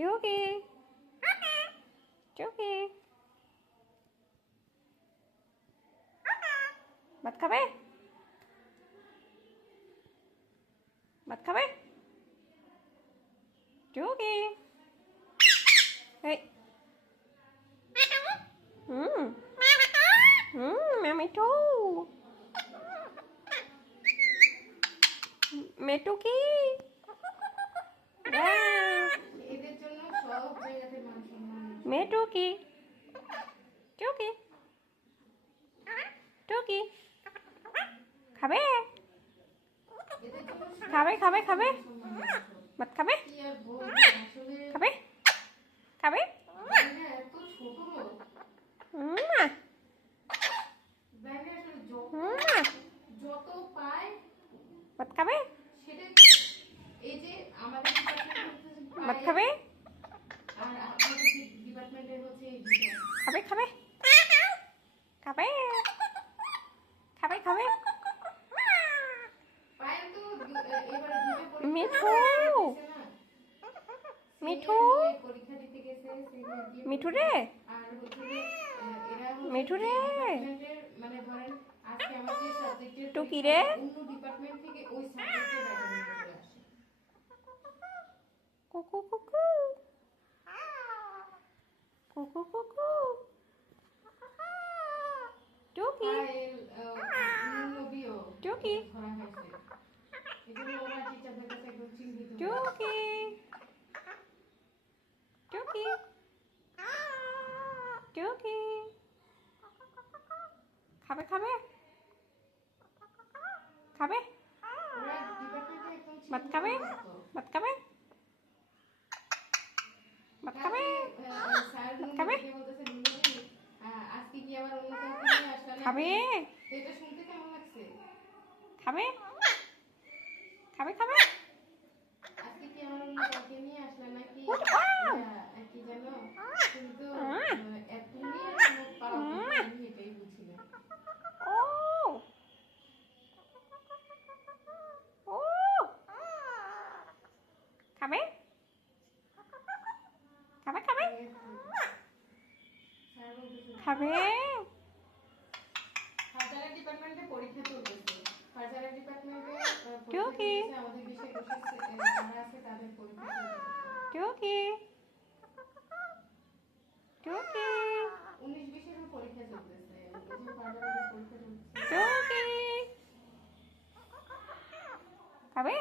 টুকি টুকি ভাত খাবে ভাত খাবে টুকি এই মেটু মেটু কি এদের জন্য সব জায়গাতে মান সম্মান মেটু কি টুকি টুকি খাবে এদের জন্য খাবে খাবে খাবে ভাত খাবে কি আর বলবো আসলে খাবে খাবে ব্যান্ডটা এত ছোট উম্মা, ব্যান্ডে আসলে উম্মা, যত পায় ভাত খাবে সেটা এই যে আমাদের ডিপার্টমেন্ট ভাত খাবে আর আপনাদের ডিপার্টমেন্টের হচ্ছে এই দুটো খাবে খাবে খাবে খাবে খাবে পায়েল তো এবার দুটো মিঠু মিঠু পরীক্ষা দিতে গেছে মিঠু রে আর হচ্ছে এরা মিঠু রে মানে ধরেন আজকে আমাদের সাবজেক্টের টুকি রে অন্য ডিপার্টমেন্ট থেকে ওই সাবজেক্টের বাইরে নিয়ে চলে আসে কুকু কুকু কুকু কুকু টুকি পায়েল নবীও টুকি ধরা হয়েছে এজন্য ওরা টিচারদের কাছে একদম চিহ্নিত টুকি টুকি টুকি খাবে খাবে খাবে ওরা ডিপার্টমেন্টে একদম ভাত খাবে ভাত খাবে ভাত খাবে স্যার খাবে? বলতেছে নুনবি আজকে কি আবার অন্য কাউকে নিয়ে আসলা নাকি? খাবে তো এটা শুনতে কেমন লাগছে খাবে খাবে খাবে আজকে কি আমার অন্য কাউকে নিয়ে আসলা নাকি কি জানো তুমি তো তুমি আর কোনো পাওয়া আমি এটাই বুঝি না ও ও খাবে খাবে খাবে স্যার বলতেছে খাবে ফার্জারা ডিপার্টমেন্টে পরীক্ষা চলতেছে ফার্জারা ডিপার্টমেন্টে টুকি আমাদের বিশেষ বিশেষ যারা আছে তাদের পরীক্ষা চলতেছে টুকি টুকি 19-20 এর পরীক্ষা চলতেছে এই যে ফার্জারাদের পরীক্ষা চলতেছে টুকি খাবে